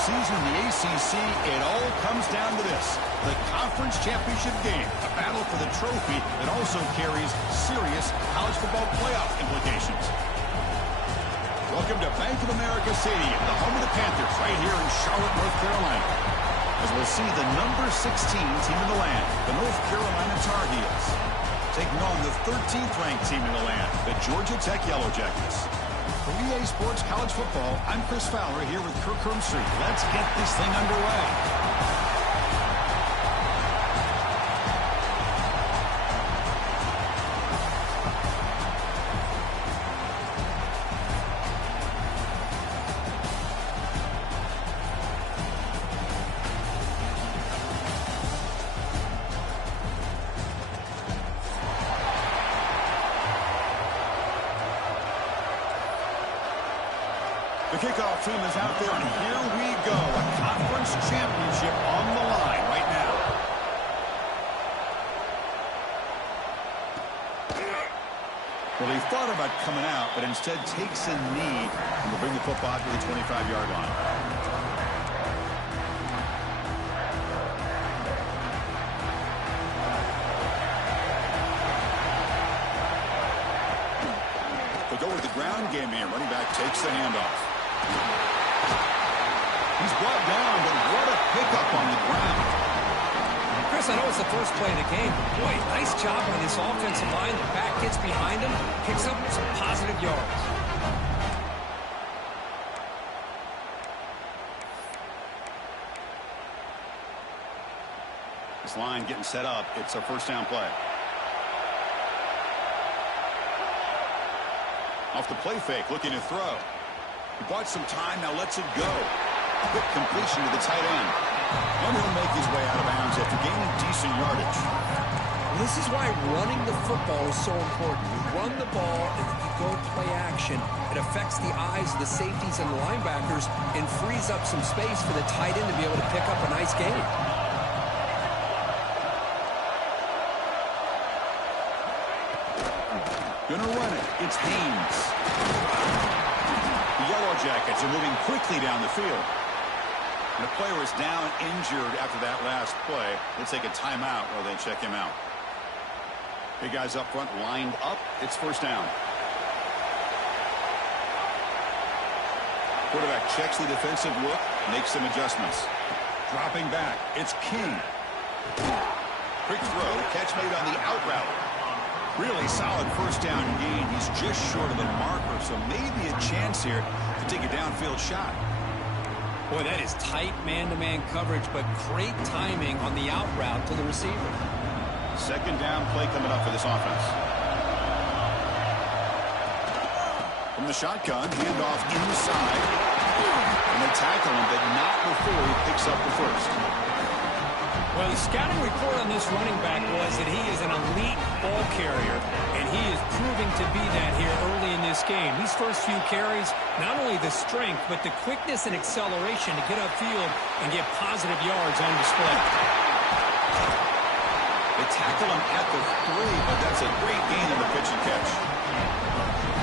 season in the ACC, it all comes down to this. The conference championship game, a battle for the trophy that also carries serious college football playoff implications. Welcome to Bank of America Stadium, the home of the Panthers, right here in Charlotte, North Carolina. As we'll see the number 16 team in the land, the North Carolina Tar Heels, taking on the 13th ranked team in the land, the Georgia Tech Yellow Jackets. For EA Sports College Football, I'm Chris Fowler here with Kirk Hermstreet. Let's get this thing underway. The kickoff team is out there, and here we go. A conference championship on the line right now. Well, he thought about coming out, but instead takes a knee and will bring the football to the 25-yard line. They go with the ground game here. Running back takes the handoff. He's brought down, but what a pickup on the ground. Chris, I know it's the first play of the game. Boy, nice job on this offensive line. The back gets behind him, picks up some positive yards. This line getting set up. It's a first down play. Off the play fake, looking to throw. He bought some time, now lets it go. Quick completion to the tight end. And he'll make his way out of bounds after gaining decent yardage. This is why running the football is so important. You run the ball, and if you go play action, it affects the eyes of the safeties and the linebackers and frees up some space for the tight end to be able to pick up a nice gain. Gonna run it. It's Haynes. The Yellow Jackets are moving quickly down the field. And the player is down injured after that last play. They take a timeout while they check him out. Big guys up front lined up. It's first down. Quarterback checks the defensive look, makes some adjustments. Dropping back. It's King. Quick throw. Catch made on the out route. Really solid first down gain. He's just short of the marker, so maybe a chance here to take a downfield shot. Boy, that is tight man-to-man coverage, but great timing on the out route to the receiver. Second down play coming up for this offense. From the shotgun, handoff inside. And they tackle him, but not before he picks up the first. Well, the scouting report on this running back was that he is an elite ball carrier, and he is proving to be that here early in this game. These first few carries, not only the strength, but the quickness and acceleration to get upfield and get positive yards on display. They tackle him at the 3, but that's a great gain in the pitch and catch.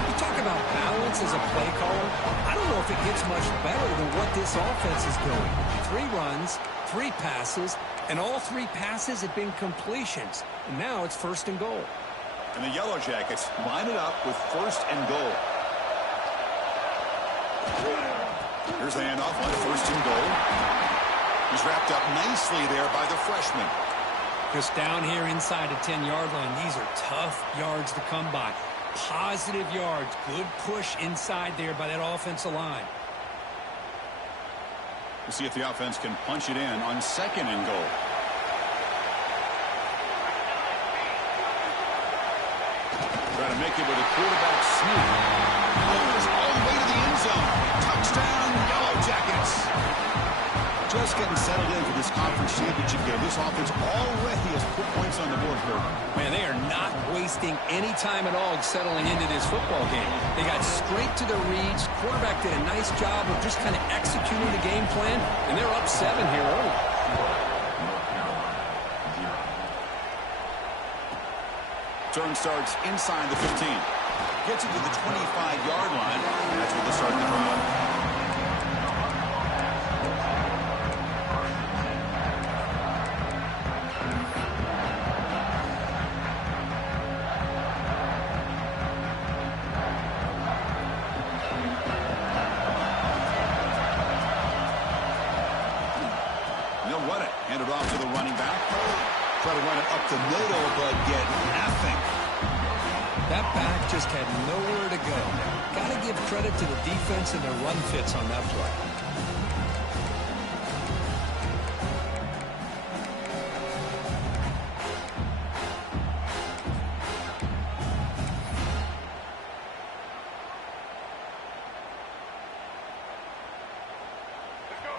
You talk about balance as a play caller. I don't know if it gets much better than what this offense is doing. 3 runs, 3 passes, and all 3 passes have been completions. And now it's first and goal. And the Yellow Jackets line it up with first and goal. Here's the handoff on first and goal. He's wrapped up nicely there by the freshman. Just down here inside the 10-yard line, these are tough yards to come by. Positive yards, good push inside there by that offensive line. We'll see if the offense can punch it in on second and goal. Trying to make it with a quarterback sneak. Goes all the way to the end zone. Touchdown, Yellow Jackets. Just getting settled in for this conference championship game. This offense already has put points on the board, Kirk. Man, they are not wasting any time at all settling into this football game. They got straight to their reads. Quarterback did a nice job of just kind of executing the game plan, and they're up 7 here early. Turn starts inside the 15. Gets it to the 25-yard line. That's where they start the drive. try to run it up the middle, but get nothing. That back just had nowhere to go. Got to give credit to the defense and their run fits on that play.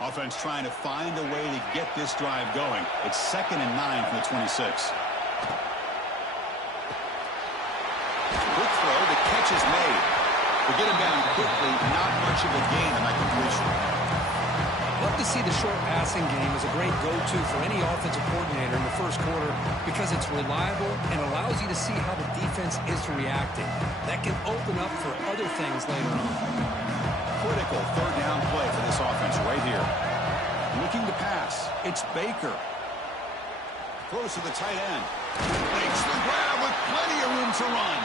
Offense trying to find a way to get this drive going. It's 2nd and 9 from the 26. Quick throw. The catch is made. We get him down quickly. Not much of a gain on that completion. Love to see the short passing game as a great go-to for any offensive coordinator in the first quarter because it's reliable and allows you to see how the defense is reacting. That can open up for other things later on. Critical 3rd down play for this offense right here. Looking to pass. It's Baker. Throws to the tight end. Makes the grab with plenty of room to run.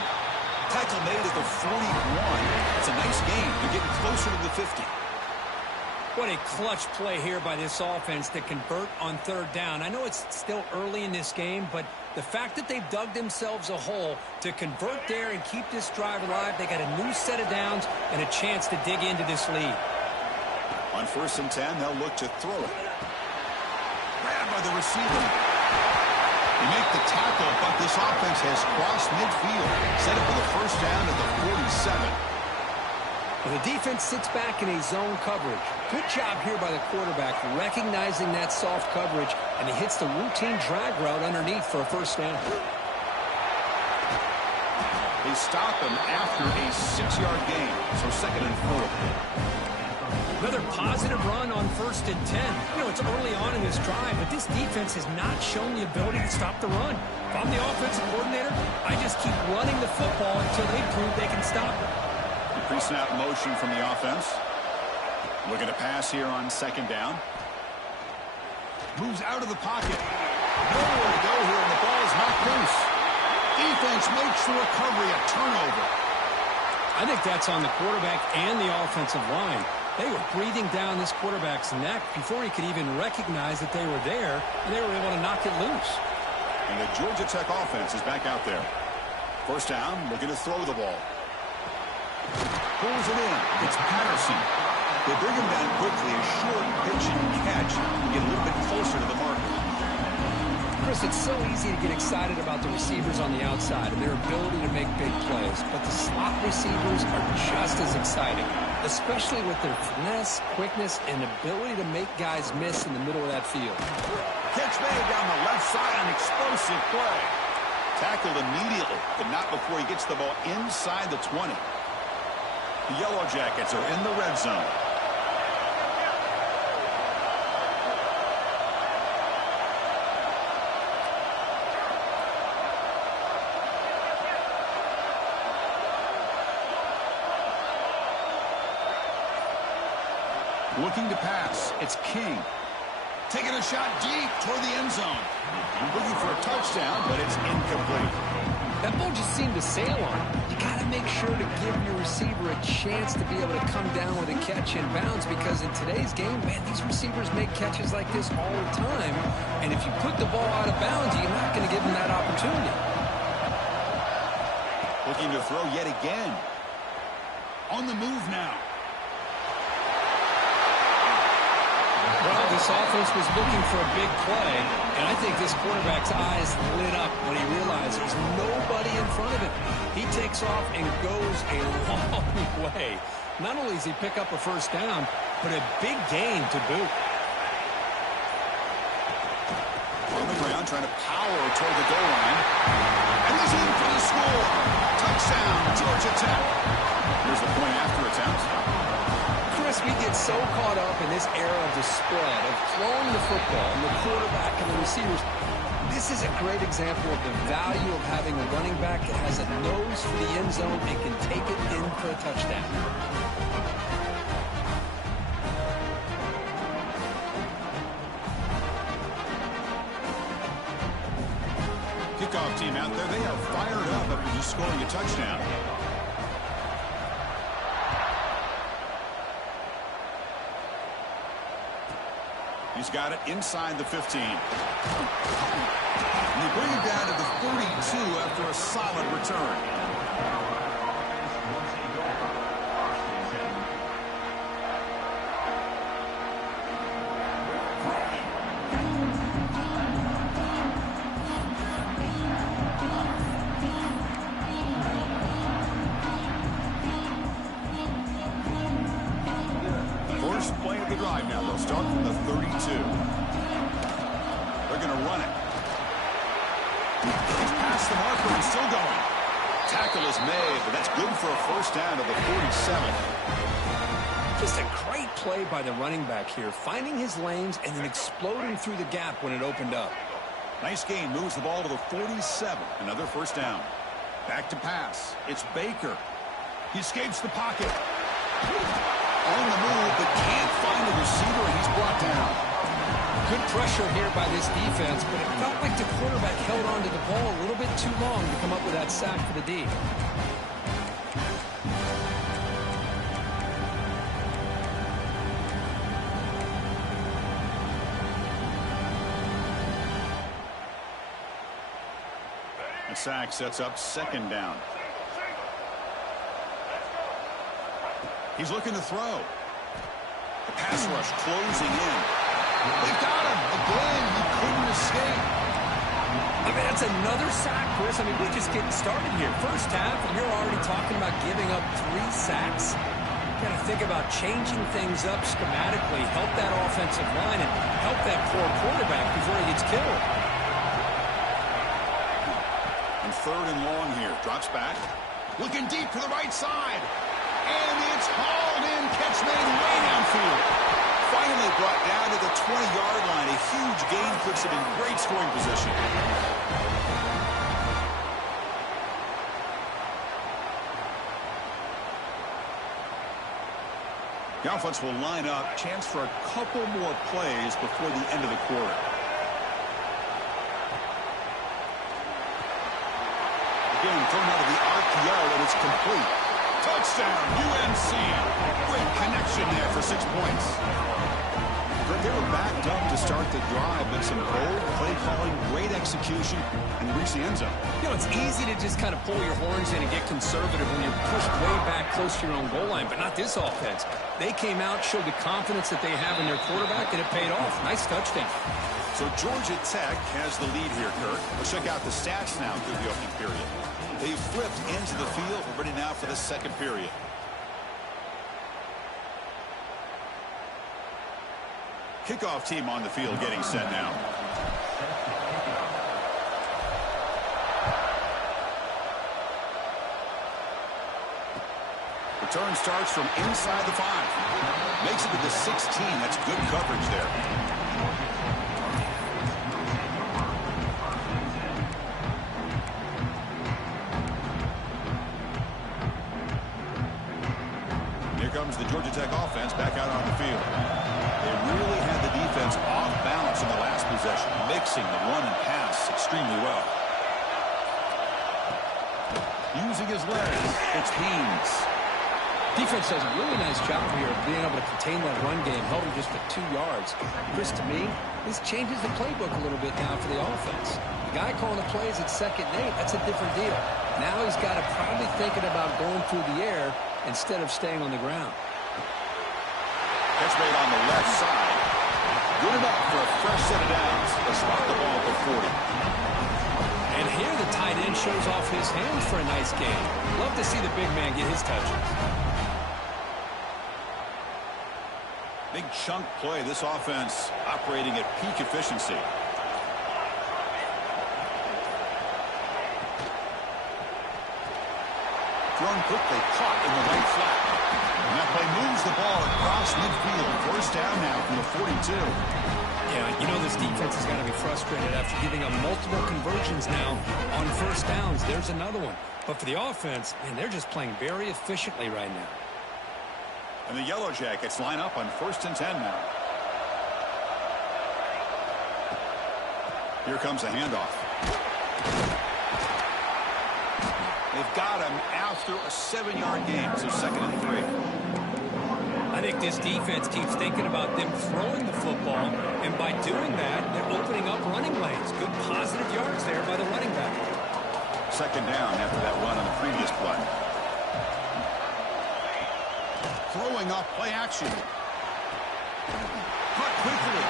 Tackle made at the 41. It's a nice gain. You're getting closer to the 50. What a clutch play here by this offense to convert on 3rd down. I know it's still early in this game, but the fact that they've dug themselves a hole to convert there and keep this drive alive, they got a new set of downs and a chance to dig into this lead. On 1st and 10, they'll look to throw it. Grabbed by the receiver. They make the tackle, but this offense has crossed midfield. Set it for the 1st down at the 47. The defense sits back in a zone coverage. Good job here by the quarterback, recognizing that soft coverage, and he hits the routine drag route underneath for a 1st down. They stop him after a 6-yard gain, so 2nd and 4. Another positive run on 1st and 10. You know, it's early on in this drive, but this defense has not shown the ability to stop the run. If I'm the offensive coordinator, I just keep running the football until they prove they can stop it. Pre-snap motion from the offense. Looking to pass here on 2nd down. Moves out of the pocket. Nowhere to go here, and the ball is knocked loose. Defense makes the recovery a turnover. I think that's on the quarterback and the offensive line. They were breathing down this quarterback's neck before he could even recognize that they were there, and they were able to knock it loose. And the Georgia Tech offense is back out there. 1st down, looking to throw the ball. Pulls it in. It's Patterson. They bring him down quickly. A short pitch and catch. Get a little bit closer to the marker. Chris, it's so easy to get excited about the receivers on the outside and their ability to make big plays, but the slot receivers are just as exciting, especially with their finesse, quickness, and ability to make guys miss in the middle of that field. Catch made down the left side. An explosive play. Tackled immediately, but not before he gets the ball inside the 20. The Yellow Jackets are in the red zone. Looking to pass. It's King. Taking a shot deep toward the end zone. Looking for a touchdown, but it's incomplete. That ball just seemed to sail on. You got to make sure to give your receiver a chance to be able to come down with a catch in bounds, because in today's game, man, these receivers make catches like this all the time. And if you put the ball out of bounds, you're not going to give them that opportunity. Looking to throw yet again. On the move now. Well, this offense was looking for a big play, and I think this quarterback's eyes lit up when he realized there's nobody in front of him. He takes off and goes a long way. Not only does he pick up a 1st down, but a big gain to boot. On the ground, trying to power toward the goal line. And he's in for the score. Touchdown, Georgia Tech. Here's the point after attempt. Chris, we get so caught up in this era of the spread, of throwing the football, and the quarterback and the receivers. This is a great example of the value of having a running back that has a nose for the end zone and can take it in for a touchdown. Kickoff team out there, they are fired up after just scoring a touchdown. He's got it inside the 15. And they bring it down to the 32 after a solid return. First play of the drive now. They'll start from the 32. They're going to run it. He's past the marker and still going. Tackle is made, but that's good for a first down to the 47. Just a great play by the running back here, finding his lanes and then exploding through the gap when it opened up. Nice gain, moves the ball to the 47. Another first down. Back to pass. It's Baker. He escapes the pocket. On the move, but can't find the receiver, and he's brought down. Good pressure here by this defense, but it felt like the quarterback held on to the ball a little bit too long to come up with that sack for the D. The sack sets up second down. He's looking to throw. The pass rush closing in. They've got him. Again, he couldn't escape. I mean, that's another sack, Chris. I mean, we're just getting started here. First half, and you're already talking about giving up 3 sacks. Got to think about changing things up schematically, help that offensive line, and help that poor quarterback before he gets killed. And third and long here. Drops back. Looking deep to the right side. And it's hauled in. Catch made way downfield. Finally brought down to the 20-yard line. A huge gain puts it in great scoring position. The offense will line up. Chance for a couple more plays before the end of the quarter. Again, thrown out of the RPO, and it's complete. Touchdown, UNC. Great connection there for 6 points. But they were backed up to start the drive, but some bold play calling, great execution, and reach the end zone. You know, it's easy to just kind of pull your horns in and get conservative when you're pushed way back close to your own goal line, but not this offense. They came out, showed the confidence that they have in their quarterback, and it paid off. Nice touchdown. So Georgia Tech has the lead here, Kurt. Let's check out the stats now through the opening period. They've flipped into the field. We're ready now for the second period. Kickoff team on the field getting set now. Return starts from inside the 5. Makes it to the 16. That's good coverage there. Comes the Georgia Tech offense back out on the field. They really had the defense off balance in the last possession, mixing the run and pass extremely well. Using his legs, it's Haynes. Defense does a really nice job here of being able to contain that run game, held him just at 2 yards. Chris, to me, this changes the playbook a little bit now for the offense. The guy calling the plays at 2nd and 8, that's a different deal. Now he's got to probably thinking about going through the air instead of staying on the ground. Catch made on the left side. Good enough for a fresh set of downs. They'll spot the ball at the 40. And here the tight end shows off his hands for a nice gain. Love to see the big man get his touches. Big chunk play. This offense operating at peak efficiency. Thrown quickly, caught in the right flat. And that play moves the ball across midfield. First down now from the 42. Yeah, you know this defense has got to be frustrated after giving up multiple conversions now on first downs. There's another one. But for the offense, man, they're just playing very efficiently right now. And the Yellow Jackets line up on 1st and 10 now. Here comes a handoff. They've got him after a 7-yard gain, so 2nd and 3. I think this defense keeps thinking about them throwing the football, and by doing that, they're opening up running lanes. Good positive yards there by the running back. Second down after that run on the previous play. Throwing off play action. Caught quickly.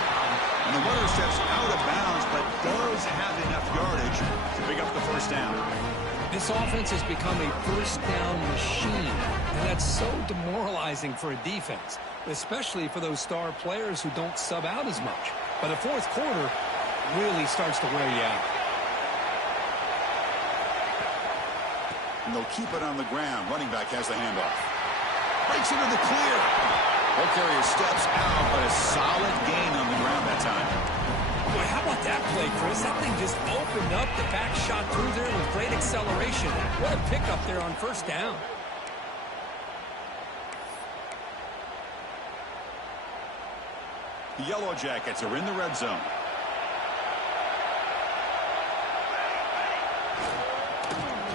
And the runner steps out of bounds, but does have enough yardage to pick up the first down. This offense has become a first down machine, and that's so demoralizing for a defense, especially for those star players who don't sub out as much. But the fourth quarter really starts to wear you out. And they'll keep it on the ground. Running back has the handoff. Breaks into the clear. Ball carrier steps out, but a solid gain on the ground that time. Boy, how about that play, Chris? That thing just opened up. The back shot through there with great acceleration. What a pickup there on first down. The Yellow Jackets are in the red zone.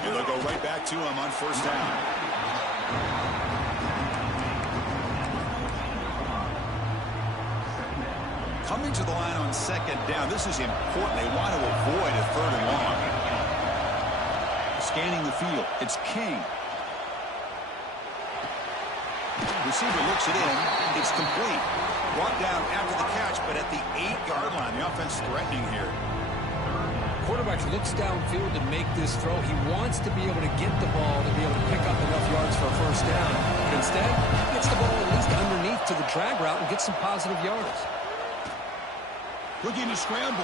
And they'll go right back to him on first down. Coming to the line on second down. This is important. They want to avoid a third and long. Scanning the field. It's King. Receiver looks it in. It's complete. Brought down after the catch, but at the 8-yard line. The offense threatening here. Quarterback looks downfield to make this throw. He wants to be able to get the ball to be able to pick up enough yards for a first down. But instead, he gets the ball at least underneath to the drag route and gets some positive yards. Looking to scramble.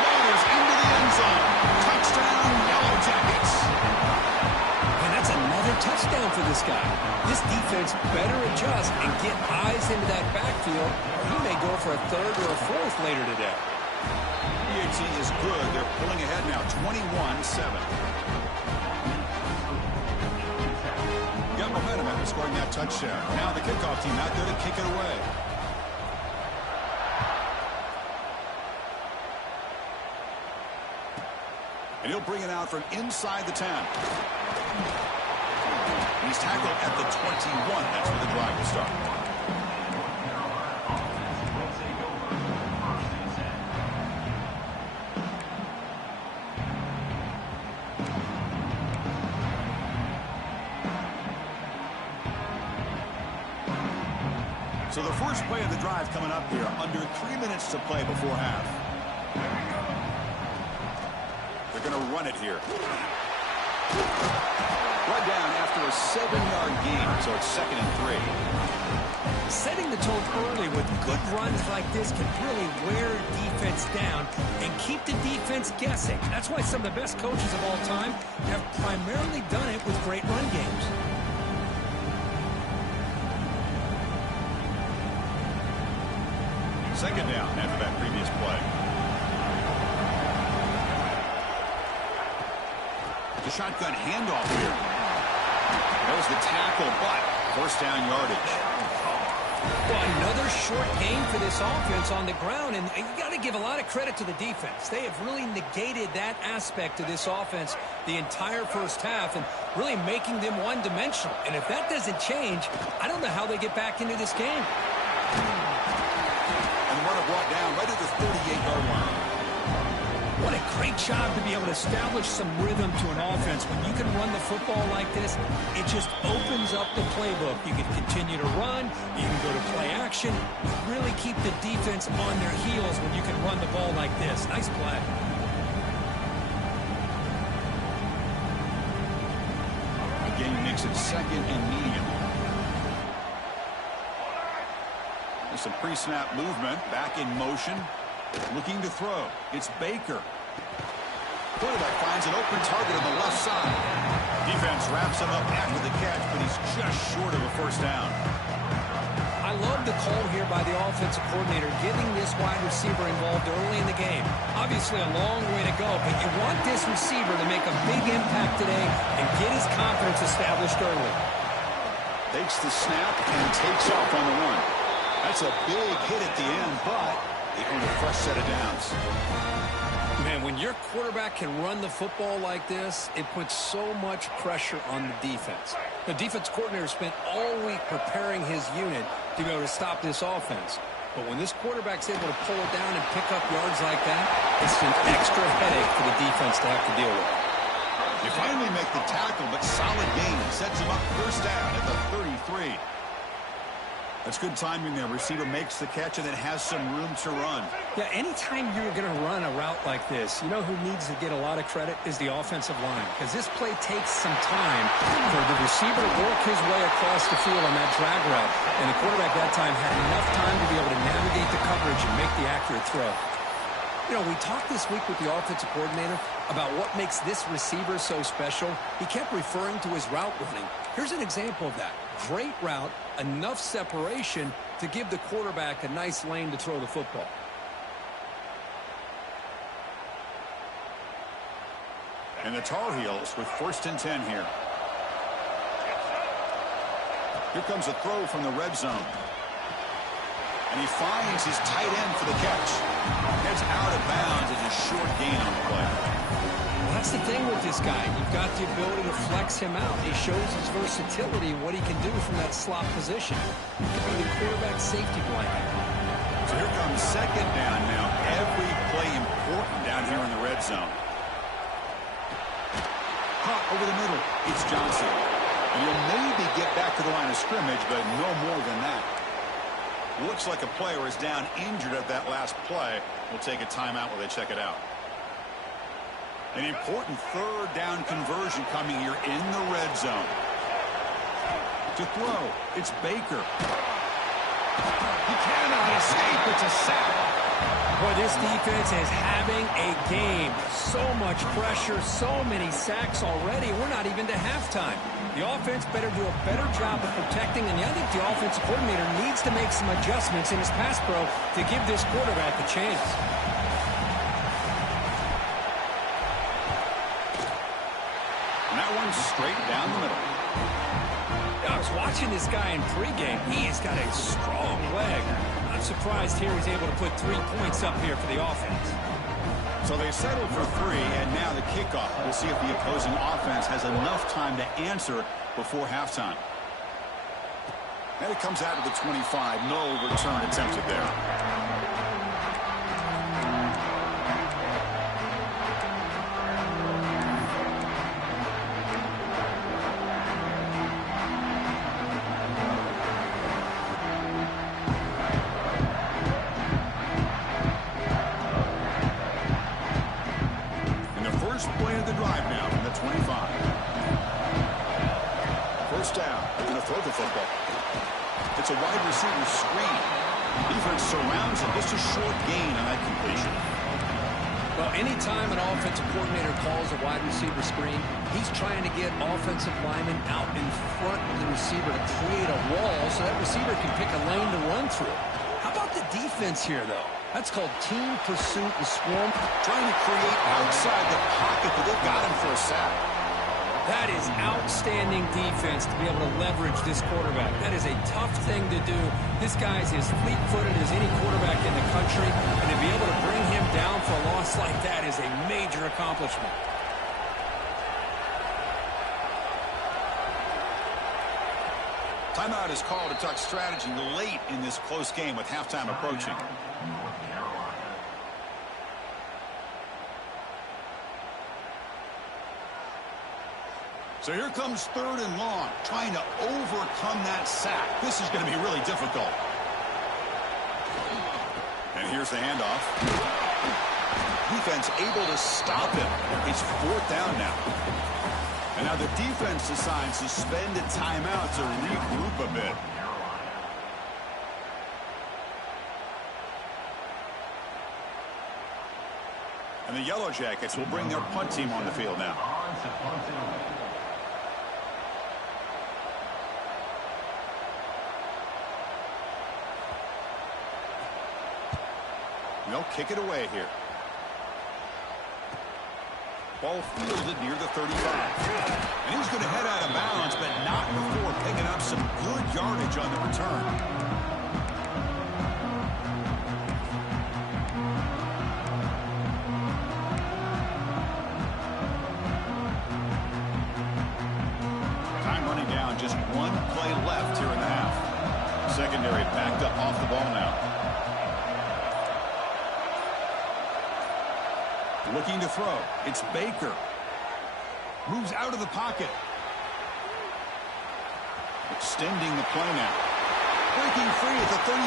Waters into the end zone. Touchdown, Yellow Jackets. And that's another touchdown for this guy. This defense better adjust and get eyes into that backfield, or he may go for a third or a fourth later today. PAT is good. They're pulling ahead now, 21-7. Got momentum after scoring that touchdown. Now the kickoff team out there to kick it away. And he'll bring it out from inside the 10. He's tackled at the 21. That's where the drive will start. So the first play of the drive coming up here. Under 3 minutes to play before half. They're going to run it here. Run down after a 7-yard gain, so it's 2nd and 3. Setting the tone early with good runs like this can really wear defense down and keep the defense guessing. That's why some of the best coaches of all time have primarily done it with great run games. Second down after that previous play. The shotgun handoff here. That was the tackle, but first down yardage. Well, another short gain for this offense on the ground, and you got to give a lot of credit to the defense. They have really negated that aspect of this offense the entire first half and really making them one-dimensional. And if that doesn't change, I don't know how they get back into this game. And the runner brought down right at the 38-yard line. What a great job to be able to establish some rhythm to an offense. When you can run the football like this, it just opens up the playbook. You can continue to run. You can go to play action. Really keep the defense on their heels when you can run the ball like this. Nice play. Again, makes it 2nd and medium. There's some pre-snap movement. Back in motion. Looking to throw. It's Baker. Quarterback finds an open target on the left side. Defense wraps him up after the catch, but he's just short of a first down. I love the call here by the offensive coordinator, getting this wide receiver involved early in the game. Obviously a long way to go, but you want this receiver to make a big impact today and get his confidence established early. Takes the snap and takes off on the run. That's a big hit at the end, but they earn a fresh set of downs. Man, when your quarterback can run the football like this, it puts so much pressure on the defense. The defense coordinator spent all week preparing his unit to be able to stop this offense. But when this quarterback's able to pull it down and pick up yards like that, it's an extra headache for the defense to have to deal with. You finally make the tackle, but solid gain sets him up first down at the 33. That's good timing there. Receiver makes the catch and then has some room to run. Yeah, anytime you're going to run a route like this, you know who needs to get a lot of credit is the offensive line. Because this play takes some time for the receiver to work his way across the field on that drag route. And the quarterback that time had enough time to be able to navigate the coverage and make the accurate throw. You know, we talked this week with the offensive coordinator about what makes this receiver so special. He kept referring to his route running. Here's an example of that. Great route, enough separation to give the quarterback a nice lane to throw the football. And the Tar Heels with 1st and 10 here. Here comes a throw from the red zone. And he finds his tight end for the catch. Heads out of bounds as a short gain on the play. Well, that's the thing with this guy. You've got the ability to flex him out. He shows his versatility and what he can do from that slot position. He can be the quarterback safety blanket. So here comes 2nd down now. Every play important down here in the red zone. Caught over the middle. It's Johnson. And he'll maybe get back to the line of scrimmage, but no more than that. Looks like a player is down injured at that last play. We'll take a timeout while they check it out. An important 3rd down conversion coming here in the red zone. To throw, it's Baker. He cannot escape. It's a sack. Boy, this defense is having a game. So much pressure, so many sacks already. We're not even to halftime. The offense better do a better job of protecting, and I think the offensive coordinator needs to make some adjustments in his pass pro to give this quarterback a chance. And that one's straight down the middle. I was watching this guy in pregame. He has got a strong leg. I'm surprised here he's able to put 3 points up here for the offense. So they settled for 3, and now the kickoff. We'll see if the opposing offense has enough time to answer before halftime. And it comes out of the 25. No return attempted there. Play of the drive now from the 25. First down. They're going to throw the football. It's a wide receiver screen. Defense surrounds him. Just a short gain on that completion. Well, anytime an offensive coordinator calls a wide receiver screen, he's trying to get offensive linemen out in front of the receiver to create a wall so that receiver can pick a lane to run through. How about the defense here, though? That's called team pursuit and swarm. Trying to create outside the pocket, but they've got him for a sack. That is outstanding defense to be able to leverage this quarterback. That is a tough thing to do. This guy's as fleet-footed as any quarterback in the country, and to be able to bring him down for a loss like that is a major accomplishment. Timeout is called to talk strategy late in this close game with halftime approaching. So here comes 3rd and long, trying to overcome that sack. This is going to be really difficult. And here's the handoff. Defense able to stop him. It's 4th down now. And now the defense decides to spend a timeout to regroup a bit. And the Yellow Jackets will bring their punt team on the field now. They'll kick it away here. Ball fielded near the 35. And he's going to head out of bounds, but not before picking up some good yardage on the return. play left here in the half. Secondary backed up off the ball now. Looking to throw. It's Baker. Moves out of the pocket. Extending the play now. Breaking free at the 35.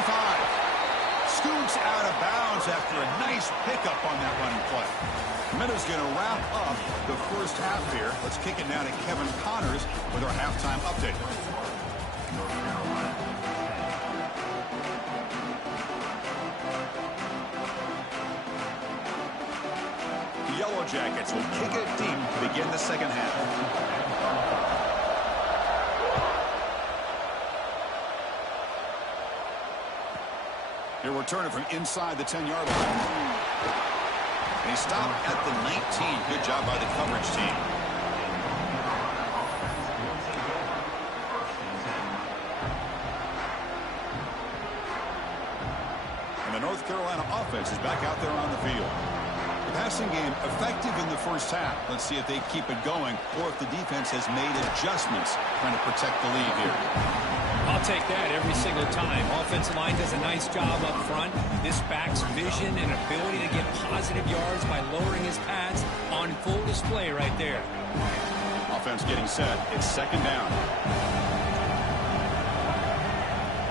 Scoots out of bounds after a nice pickup on that running play. Minutes going to wrap up the first half here. Let's kick it now to Kevin Connors with our halftime update. The Yellow Jackets will kick it deep to begin the second half. He'll return it from inside the 10-yard line. And he stopped at the 19. Good job by the coverage team. And the North Carolina offense is back out there on the field. The passing game effective in the first half. Let's see if they keep it going or if the defense has made adjustments trying to protect the lead here. I'll take that every single time. Offensive line does a nice job up front. This back's vision and ability to get positive yards by lowering his pads on full display right there. Offense getting set. It's second down.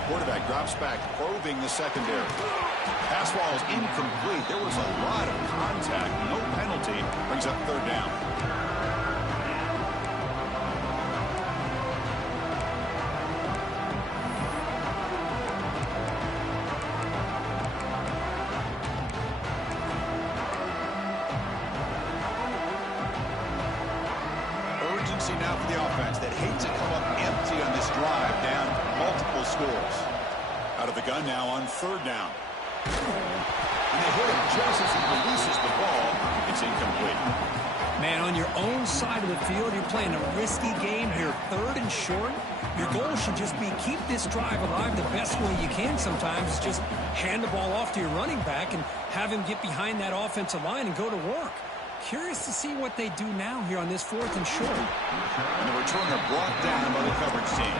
Quarterback drops back, probing the secondary. Pass ball is incomplete. There was a lot of contact. No penalty. Brings up third down. Now for the offense that hates to come up empty on this drive, down multiple scores. Out of the gun now on third down. And they hit him just as he releases the ball. It's incomplete. Man, on your own side of the field, you're playing a risky game here. Third and short. Your goal should just be keep this drive alive the best way you can sometimes. Is just hand the ball off to your running back and have him get behind that offensive line and go to work. Curious to see what they do now here on this fourth and short. And the returner brought down by the coverage team.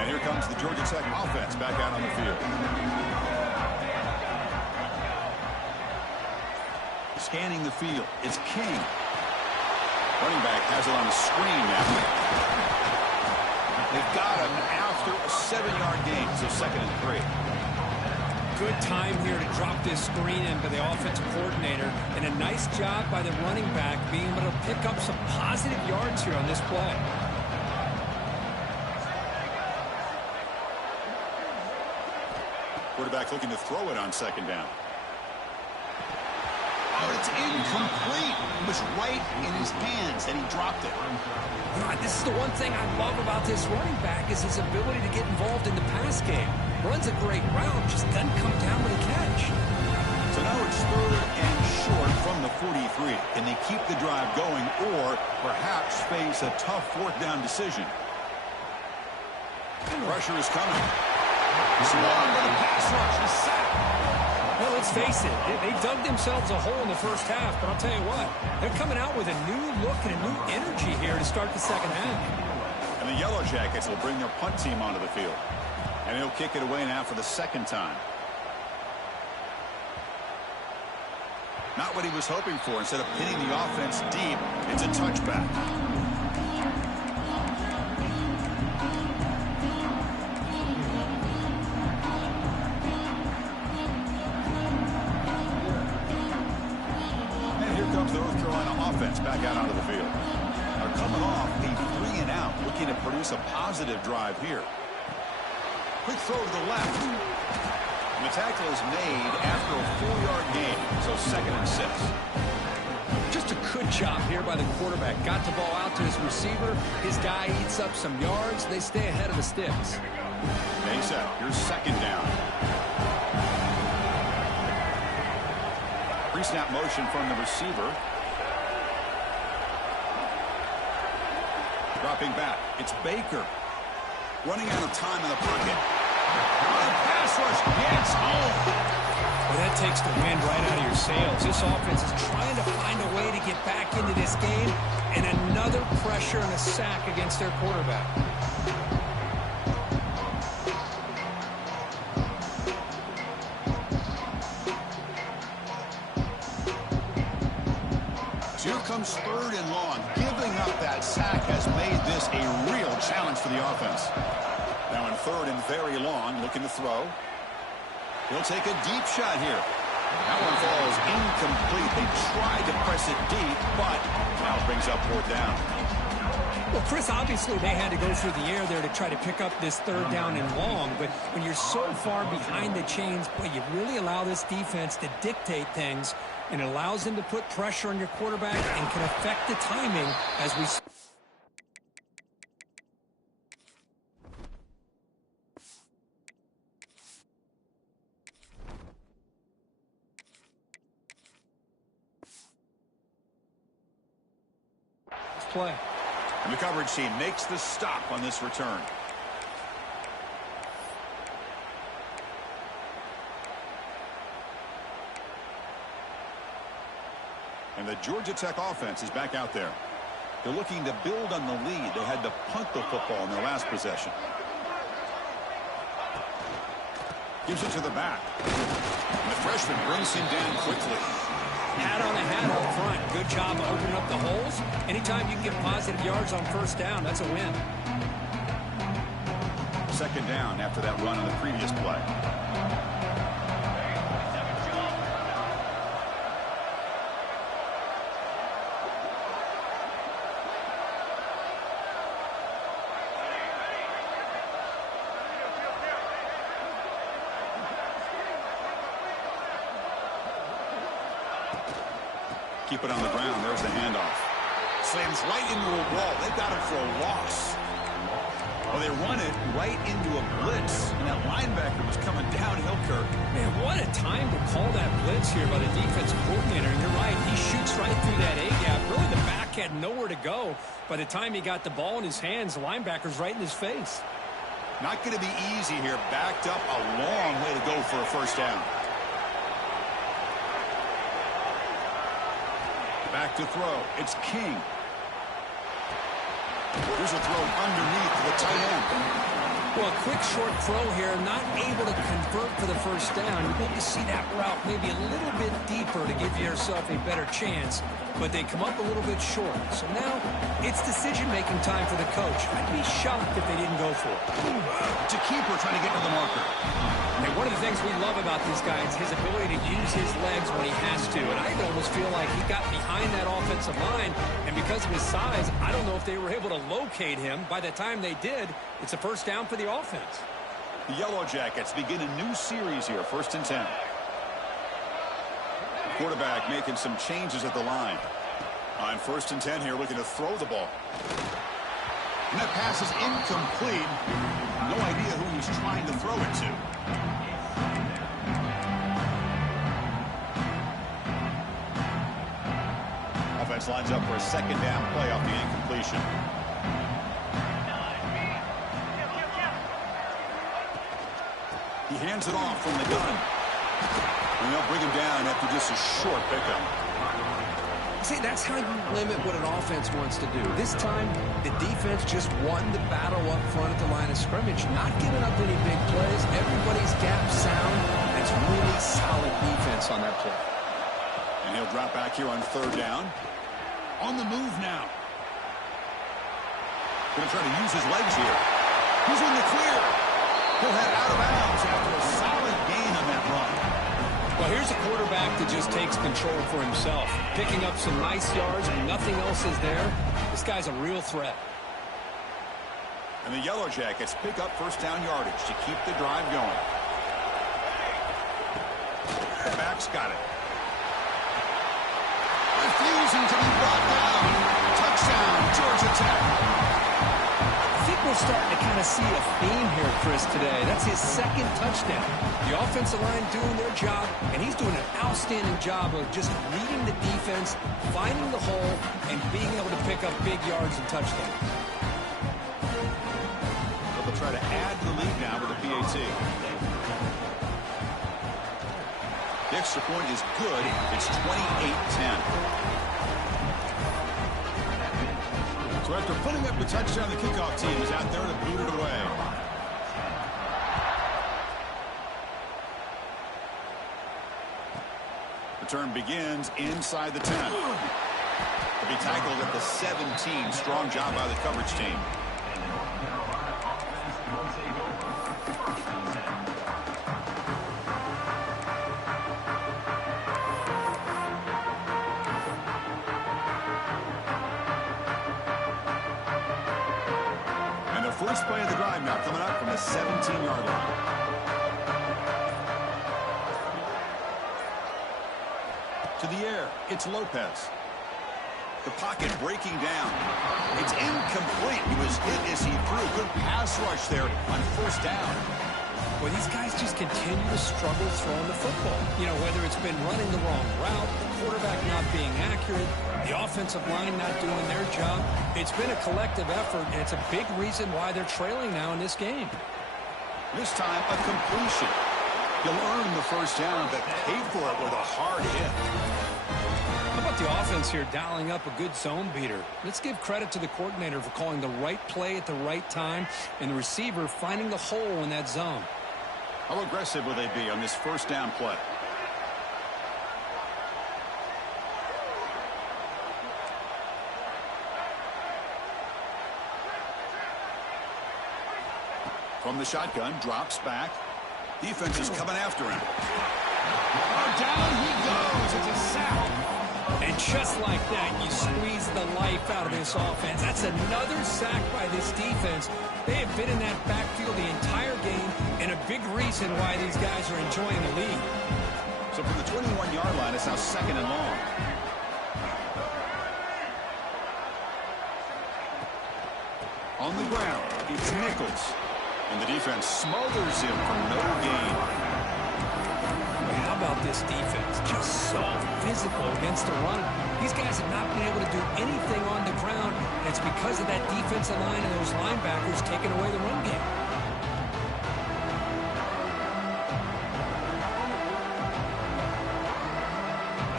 And here comes the Georgia Tech offense back out on the field. Scanning the field. It's King. Running back has it on the screen now. They've got him after a 7-yard gain, so second and 3. Good time here to drop this screen in by the offensive coordinator, and a nice job by the running back being able to pick up some positive yards here on this play. Quarterback looking to throw it on second down. Oh, it's incomplete. It was right in his hands, and he dropped it. This is the one thing I love about this running back is his ability to get involved in the pass game. Runs a great route, just doesn't come down with a catch. So now it's third and short from the 43. Can they keep the drive going or perhaps face a tough fourth down decision? Pressure is coming. Swung by the pass rush. He's sacked. Well, let's face it, they dug themselves a hole in the first half, but I'll tell you what, they're coming out with a new look and a new energy here to start the second half. And the Yellow Jackets will bring their punt team onto the field. And he'll kick it away now for the second time. Not what he was hoping for. Instead of pinning the offense deep, it's a touchback. The North Carolina offense back out onto the field. They're coming off a 3-and-out, looking to produce a positive drive here. Quick throw to the left. And the tackle is made after a 4-yard gain, so second and 6. Just a good job here by the quarterback. Got the ball out to his receiver. His guy eats up some yards. They stay ahead of the sticks. They set. Here's second down. Pre-snap motion from the receiver. Dropping back. It's Baker. Running out of time in the pocket. On a pass rush. Gets home. Well, that takes the wind right out of your sails. This offense is trying to find a way to get back into this game, and another pressure and a sack against their quarterback. Here comes 3rd and long. Giving up that sack has made this a real challenge for the offense. Now in 3rd and very long, looking to throw. He'll take a deep shot here. That one falls incomplete. They tried to press it deep, but now brings up 4th down. Well, Chris, obviously they had to go through the air there to try to pick up this 3rd down and long, but when you're so far behind the chains, boy, you really allow this defense to dictate things, and it allows them to put pressure on your quarterback and can affect the timing as we... play. And the coverage team makes the stop on this return. And the Georgia Tech offense is back out there. They're looking to build on the lead. They had to punt the football in their last possession. Gives it to the back. And the freshman brings him down quickly. Hat on a hat up front. Good job of opening up the holes. Anytime you can get positive yards on 1st down, that's a win. 2nd down after that run on the previous play. Keep it on the ground. There's the handoff. Slams right into a wall. They've got him for a loss. Well, they run it right into a blitz, and that linebacker was coming downhill, Kirk. Man, what a time to call that blitz here by the defensive coordinator. And you're right, he shoots right through that A-gap. Really, the back had nowhere to go. By the time he got the ball in his hands, the linebacker's right in his face. Not going to be easy here. Backed up a long way to go for a 1st down. Back to throw. It's King. Here's a throw underneath to the tight end. Well, a quick short throw here, not able to convert for the 1st down. You hope to see that route maybe a little bit deeper to give yourself a better chance, but they come up a little bit short. So now it's decision-making time for the coach. I'd be shocked if they didn't go for it. It's a keeper trying to get to the marker. And one of the things we love about this guy is his ability to use his legs when he has to. And I almost feel like he got behind that offensive line, and because of his size, I don't know if they were able to locate him. By the time they did, it's a 1st down for the offense. The Yellow Jackets begin a new series here, 1st and 10. Quarterback making some changes at the line. On 1st and 10 here, looking to throw the ball. And that pass is incomplete. No idea who he's trying to throw it to. Offense lines up for a 2nd down play off the incompletion. He hands it off from the gun. And they'll bring him down after just a short pickup. See, that's how you limit what an offense wants to do. This time, the defense just won the battle up front at the line of scrimmage, not giving up any big plays. Everybody's gap sound. It's really solid defense on that play. And he'll drop back here on 3rd down. On the move now. Going to try to use his legs here. He's in the clear. He'll head out of bounds after a solid gain on that run. Well, here's a quarterback that just takes control for himself. Picking up some nice yards when nothing else is there. This guy's a real threat. And the Yellow Jackets pick up 1st down yardage to keep the drive going. The back's got it. Refusing to be brought down. Touchdown, Georgia Tech. I think we're starting to kind of see a theme here, Chris, today. That's his 2nd touchdown. The offensive line doing their job, and he's doing an outstanding job of just reading the defense, finding the hole, and being able to pick up big yards and touchdowns. They'll try to add to the lead now with the PAT. The extra point is good. It's 28-10. So after putting up the touchdown, the kickoff team is out there to boot it away. Return begins inside the 10. To be tackled at the 17. Strong job by the coverage team. And the first play of the drive now coming up from the 17-yard line. To the air, it's Lopez. The pocket breaking down. It's incomplete. He was hit as he threw. Good pass rush there on first down. Well, these guys just continue to struggle throwing the football. You know, whether it's been running the wrong route, the quarterback not being accurate, the offensive line not doing their job. It's been a collective effort, and it's a big reason why they're trailing now in this game. This time, a completion. You'll earn the first down, but pay for it with a hard hit. How about the offense here dialing up a good zone beater? Let's give credit to the coordinator for calling the right play at the right time and the receiver finding the hole in that zone. How aggressive will they be on this first down play? From the shotgun, drops back. Defense is coming after him. Oh, down he goes. It's a sack. And just like that, you squeeze the life out of this offense. That's another sack by this defense. They have been in that backfield the entire game, and a big reason why these guys are enjoying the lead. So from the 21-yard line, it's now second and long. On the ground, it's Nichols. And the defense smothers him for no gain. How about this defense? Just so physical against the run. These guys have not been able to do anything on the ground. And it's because of that defensive line and those linebackers taking away the run game.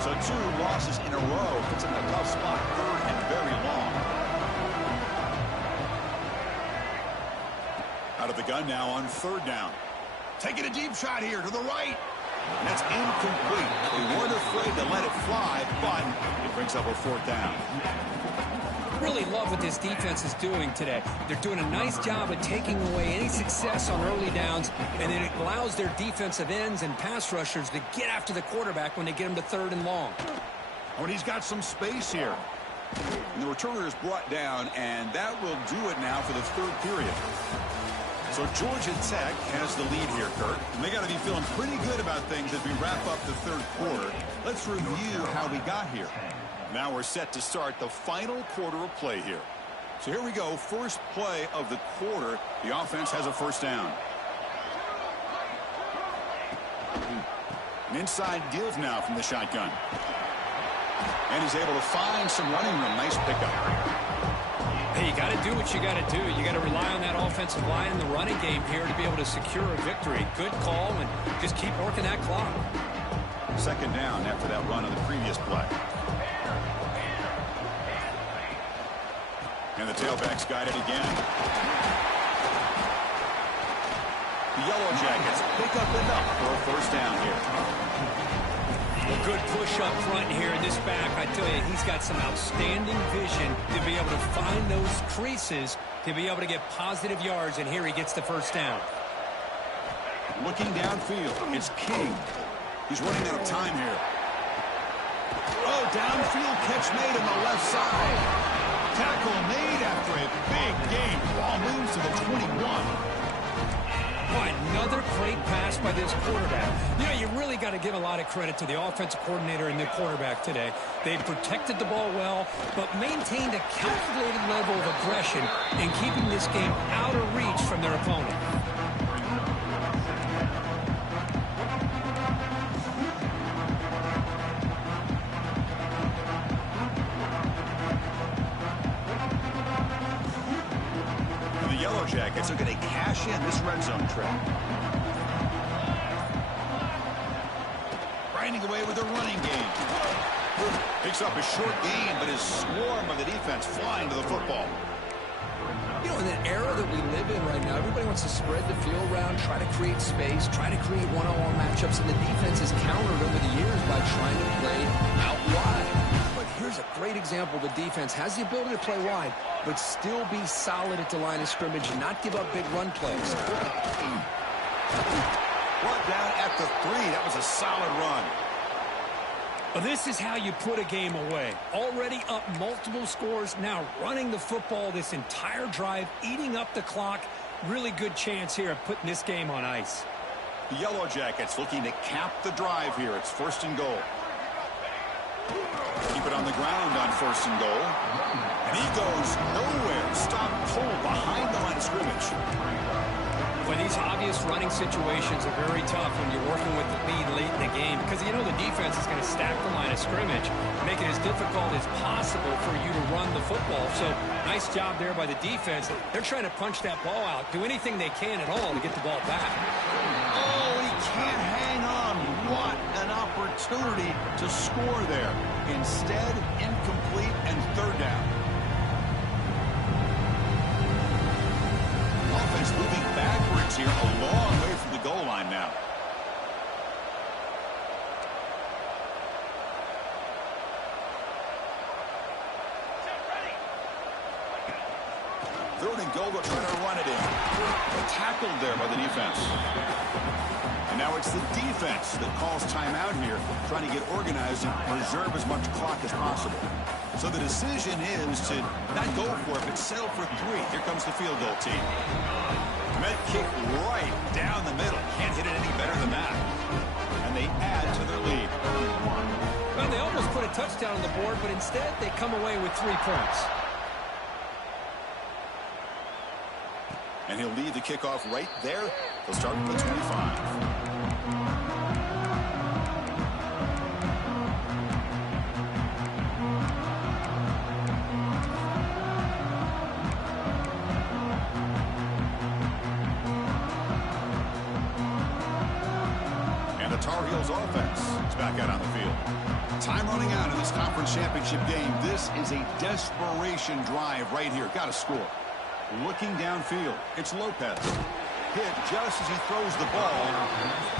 So 2 losses in a row. Puts him in a tough spot. Third and very long. Out of the gun now on third down. Taking a deep shot here to the right. And that's incomplete. They weren't afraid to let it fly, but it brings up a fourth down. Really love what this defense is doing today. They're doing a nice job of taking away any success on early downs, and then it allows their defensive ends and pass rushers to get after the quarterback when they get him to third and long. Oh, and he's got some space here. And the returner is brought down, and that will do it now for the third period. So Georgia Tech has the lead here, Kurt. And they got to be feeling pretty good about things as we wrap up the third quarter. Let's review how we got here. Now we're set to start the final quarter of play here. So here we go. First play of the quarter. The offense has a first down. An inside give now from the shotgun. And he's able to find some running room. Nice pickup. Hey, you got to do what you got to do. You got to rely on that offensive line in the running game here to be able to secure a victory. Good call, and just keep working that clock. Second down after that run on the previous play. And the tailbacks got it again. The Yellow Jackets pick up enough for a first down here. A good push up front here in this back. I tell you, he's got some outstanding vision to be able to find those creases, to be able to get positive yards, and here he gets the first down. Looking downfield, it's King. He's running out of time here. Oh, downfield catch made on the left side. Tackle made after a big gain. Ball moves to the 21. Boy, another great pass by this quarterback. You know, you really got to give a lot of credit to the offensive coordinator and the quarterback today. They protected the ball well, but maintained a calculated level of aggression in keeping this game out of reach from their opponent. Yellow Jackets are going to cash in this red zone trip. Right finding a way with a running game. Picks up a short gain, but his swarm of the defense flying to the football. You know, in the era that we live in right now, everybody wants to spread the field around, try to create space, try to create one-on-one matchups, and the defense has countered over the years by trying to play out wide. But here's a great example. The defense has the ability to play wide, but still be solid at the line of scrimmage and not give up big run plays. Brought down at the 3. That was a solid run. Well, this is how you put a game away. Already up multiple scores, now running the football this entire drive, eating up the clock. Really good chance here of putting this game on ice. The Yellow Jackets looking to cap the drive here. It's 1st and goal. Keep it on the ground on 1st and goal. And he goes nowhere. Stop pulled behind the line of scrimmage. Well, these obvious running situations are very tough when you're working with the lead late in the game because you know the defense is going to stack the line of scrimmage, make it as difficult as possible for you to run the football. So nice job there by the defense. They're trying to punch that ball out, do anything they can at all to get the ball back. Oh, he can't hang on. What an opportunity to score there. Instead, incomplete and 3rd down. Offense moving backwards here, a long way from the goal line now. Third and goal, they'll try to run it in. Tackled there by the defense. And now it's the defense that calls timeout here, trying to get organized and preserve as much clock as possible. So the decision is to not go for it, but settle for 3. Here comes the field goal team. Met kick right down the middle. Can't hit it any better than that. And they add to their lead. Well, they almost put a touchdown on the board, but instead they come away with 3 points. And he'll lead the kickoff right there. They'll start with the 25. Tar Heels offense is back out on the field. Time running out in this conference championship game. This is a desperation drive right here. Got to score. Looking downfield, it's Lopez. Hit just as he throws the ball.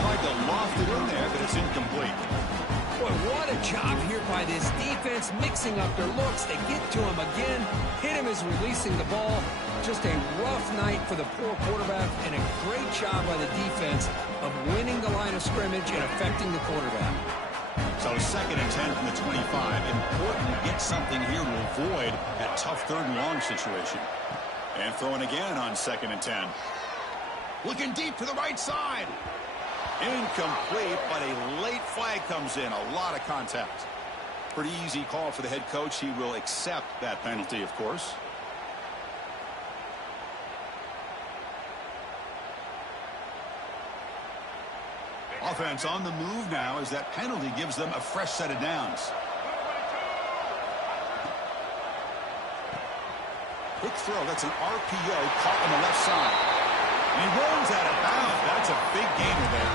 Tried to loft it in there, but it's incomplete. Boy, what a job here by this defense, mixing up their looks. They get to him again, hit him as releasing the ball. Just a rough night for the poor quarterback, and a great job by the defense of winning the line of scrimmage and affecting the quarterback. So 2nd and 10 from the 25. Important to get something here to avoid that tough 3rd and long situation. And throwing again on 2nd and 10. Looking deep to the right side. Incomplete, but a late flag comes in. A lot of contact. Pretty easy call for the head coach. He will accept that penalty, of course. Offense on the move now as that penalty gives them a fresh set of downs. Quick throw. That's an RPO caught on the left side. And he runs out of bounds. That's a big gainer there.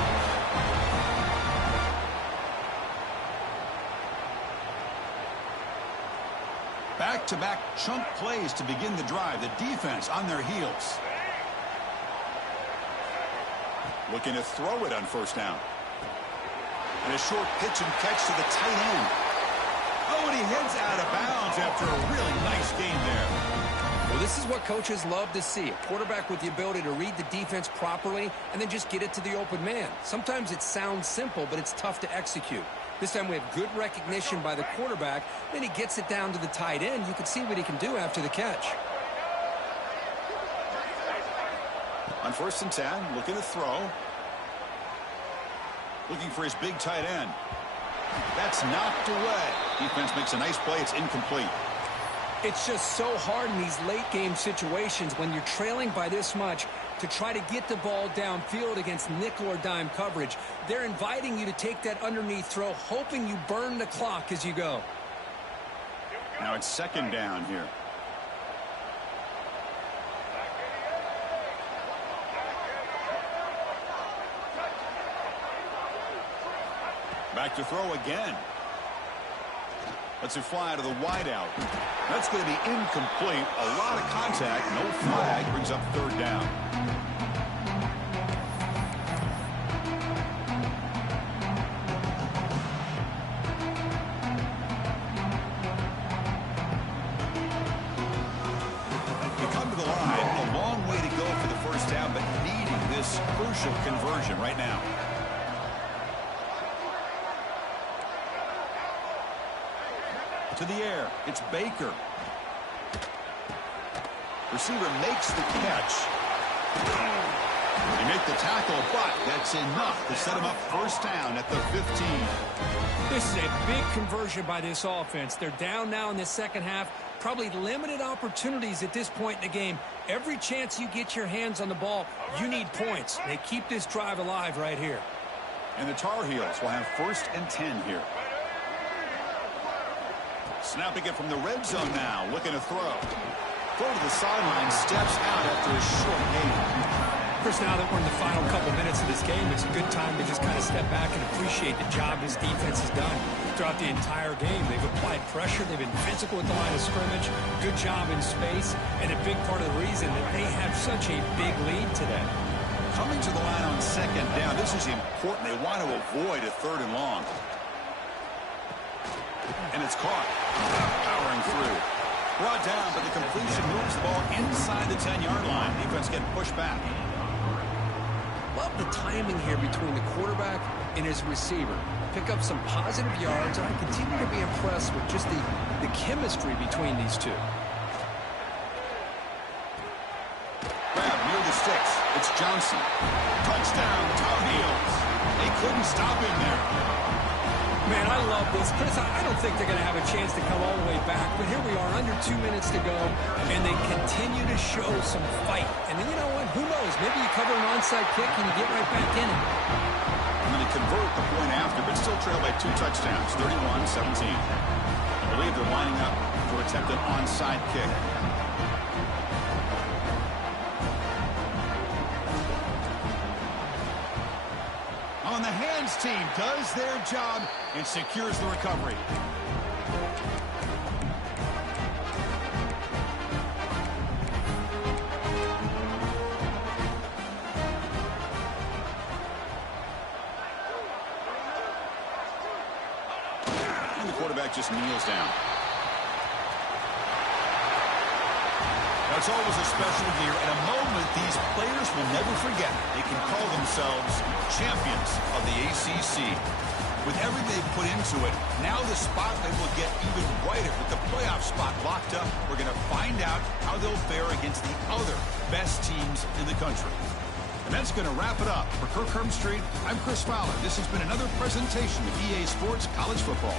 Back-to-back chunk plays to begin the drive. The defense on their heels. Looking to throw it on 1st down. And a short pitch and catch to the tight end. Oh, and he heads out of bounds after a really nice game there. Well, this is what coaches love to see. A quarterback with the ability to read the defense properly and then just get it to the open man. Sometimes it sounds simple, but it's tough to execute. This time we have good recognition by the quarterback. Then he gets it down to the tight end. You can see what he can do after the catch. On 1st and 10, looking to throw. Looking for his big tight end. That's knocked away. Defense makes a nice play. It's incomplete. It's just so hard in these late game situations when you're trailing by this much to try to get the ball downfield against nickel or dime coverage. They're inviting you to take that underneath throw, hoping you burn the clock as you go. Now it's 2nd down here. Back to throw again. Lets it fly to the wideout. That's going to be incomplete. A lot of contact. No flag. Brings up third down. You come to the line. A long way to go for the first down, but needing this crucial conversion right now. To the air. It's Baker. Receiver makes the catch. They make the tackle, but that's enough to set him up first down at the 15. This is a big conversion by this offense. They're down now in the second half. Probably limited opportunities at this point in the game. Every chance you get your hands on the ball, you need points. They keep this drive alive right here. And the Tar Heels will have 1st and 10 here. Snapping it from the red zone now. Looking to throw. Throw to the sideline. Steps out after a short gain. Of course, now that we're in the final couple minutes of this game, it's a good time to just kind of step back and appreciate the job this defense has done throughout the entire game. They've applied pressure. They've been physical at the line of scrimmage. Good job in space. And a big part of the reason that they have such a big lead today. Coming to the line on second down. This is important. They want to avoid a 3rd and long. And it's caught. Powering through. Brought down, but the completion moves the ball inside the 10-yard line. Defense getting pushed back. Love the timing here between the quarterback and his receiver. Pick up some positive yards, and I continue to be impressed with just the chemistry between these two. Grab near the sticks. It's Johnson. Touchdown, Tar Heels. They couldn't stop him there. Man, I love this. Chris, I don't think they're going to have a chance to come all the way back, but here we are, under 2 minutes to go, and they continue to show some fight. And then, you know what? Who knows? Maybe you cover an onside kick and you get right back in it. I'm going to convert the point after, but still trail by 2 touchdowns, 31-17. I believe they're lining up to attempt an onside kick. On the hands team does their job and secures the recovery. And the quarterback just kneels down. It's always a special year and a moment these players will never forget. They can call themselves champions of the ACC. With everything they've put into it, now the spotlight will get even brighter with the playoff spot locked up. We're going to find out how they'll fare against the other best teams in the country. And that's going to wrap it up. For Kirk Street, I'm Chris Fowler. This has been another presentation of EA Sports College Football.